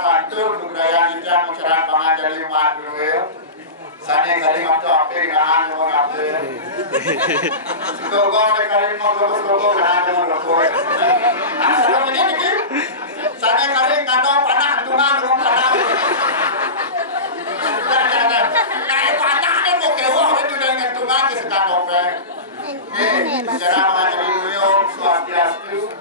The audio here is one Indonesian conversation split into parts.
satu budaya kita masyarakat pengajar lima dulu. Sana kali waktu apa dengan mau apa? Gogo kali mau gogo dengan mau gogo. Asal begini. Sana kali kado panah tuman rumah panah. Kayak panah ni mau kewa itu dengan tuman ke sekado pe. Cara mengajar beliau swastiastu.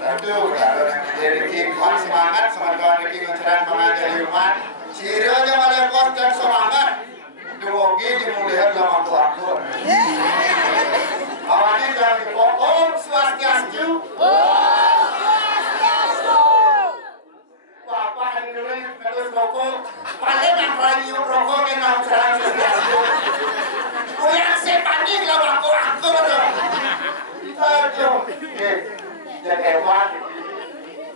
Aduh, kalau jadi kuat semangat, semangat lagi mencerah mengajar umat. Ciranya malah kuat dan semangat. Duogi dimuliakan dalam waktu. Awalnya dari Om Swastiastu. Bapak hari dulu terus rokok. Paling yang lagi rokok yang nak cerah Swastiastu. Yang sepanik lah aku. Aduh, jadi hewan.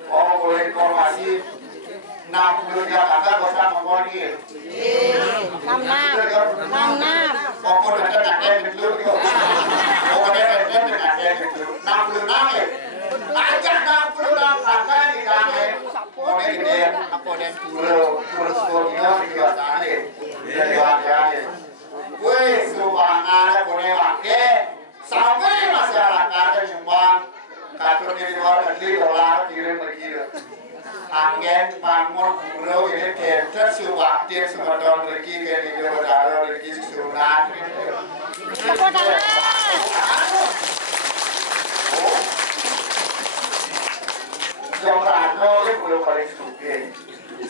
Oh, boleh informasi 60 kata bosan mengkoni. 66. Oh, boleh dengan betul. Oh, boleh dengan betul. 66 ya. Ajak 66 kata di sana. Boleh gede. Apa dan kurus ini juga sana. Jadi wajar. Wih, subhanallah boleh pakai. Sampai masyarakat nyumbang. Katurnya di luar negeri dolar kirim begitu. Angin bangun buru ini kenter suwaktir semedon lagi ke di luar lagi sunat. Apa dah? Jombrano itu belum paling suka.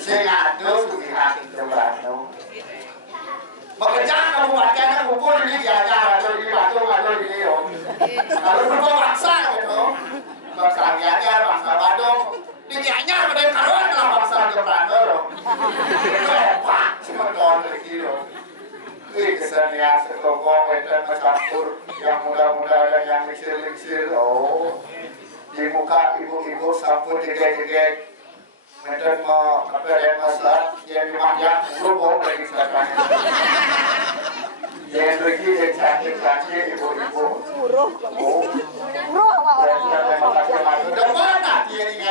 Sengadu suki hati Jombrano. Bekerja kabupaten kumpul ini diajar atau di batu atau di Leo. Lalu berbuat bangsa gitu. Bangsa Gianyar, bangsa Badung. Di Gianyar pada karuan dalam bangsa Jombrano loh. Hebat semedon begitu. Wih kesenian setokong wetan mencampur yang muda-muda dan yang lingsir-lingsir loh. Di muka ibu-ibu sampun jegek-jegek. Medan mau apa yang masalah yang dimanja berubah lagi silakan. Yang lagi yang cantik ibu-ibu. Buruh orang. Terima kasih madu. Dan mana dia ni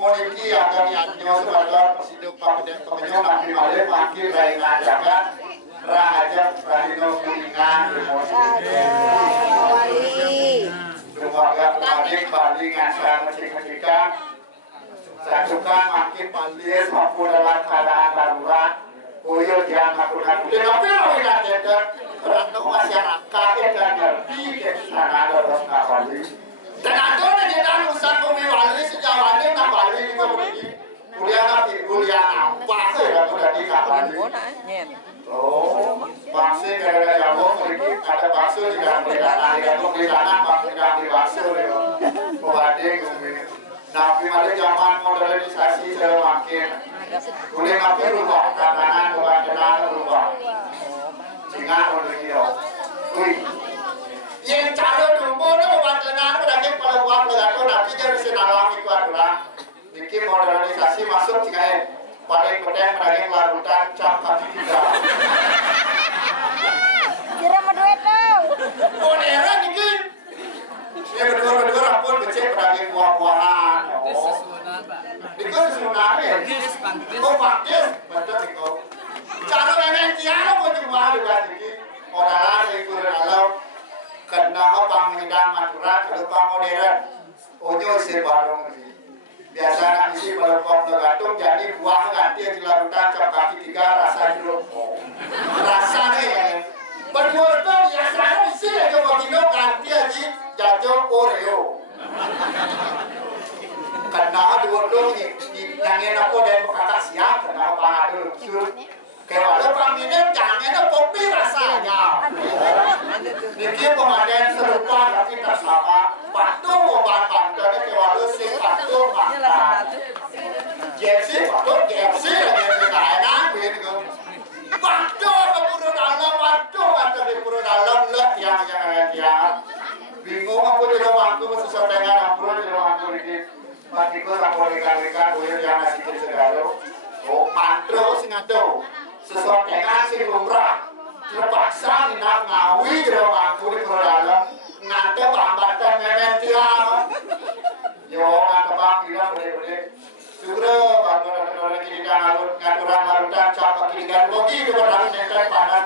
moniki akan dianjur sebagai presiden pemenang nanti malam makin baik jaga raja Pradino Kuningan Wali. Keluarga balik ngasar macam-macam. Sajukan makin palis maupun dalam keadaan darurat. Uyul jangan lakukan. Tetapi kita jadikan untuk masyarakat yang ngerti ke sana terus ngawali. Dan ada yang usaha pemiwali sejauh ini ngawali itu begini. Kuliah apa sih yang sudah dikawali? Oh, bangsa gara-gara jauh pergi ada bakso juga beli tanah beli bakso itu. Pembanding begini. Nabi malah zaman modernisasi semakin boleh nabi rubah kanan kebanyakan rubah sehingga boleh kira yang cara dulu itu kebanyakan berarti kalau buat berlaku nabi jadi senang itu adalah bikin modernisasi masuk jika paling penting berarti larutan cap kaki tiga Kira menduet tau modern ini ya berdua pun becek berarti buah-buahan itu sebenarnya oh faktis betul itu cara memang tiada pun cuma juga ini orang itu dalam kena panggilan Madura ke depan modern ojo si barong ini biasanya isi balokong tergantung jadi buah ganti dilakukan cap kaki tiga rasa jeruk rasanya ya berjual ya sana isi aja begini ganti aja jatuh Oreo karena dua-dua yang enak pun dan berkata siap karena pahadu kayak ada panggilan jangan kopi rasanya ini pemadaian serupa tapi tak sama batu obat bantuan kayak ada si batu makan jersey batu jersey yang enak gitu batu keburu dalam batu keburu dalam let yang bingung aku di rumahku sesuatu dengan aku di rumahku ini matiku aku ikan-ikan uyur yang nasi segala oh mantro sing ado sesuatu dengan si lumrah terpaksa nak ngawi di rumahku di dalam ngante bambatan memang tiang yo ngante bang deh. Sugro bangun kini kan ngaturan harutan capak kiri kan bogi itu berlalu nenteng panas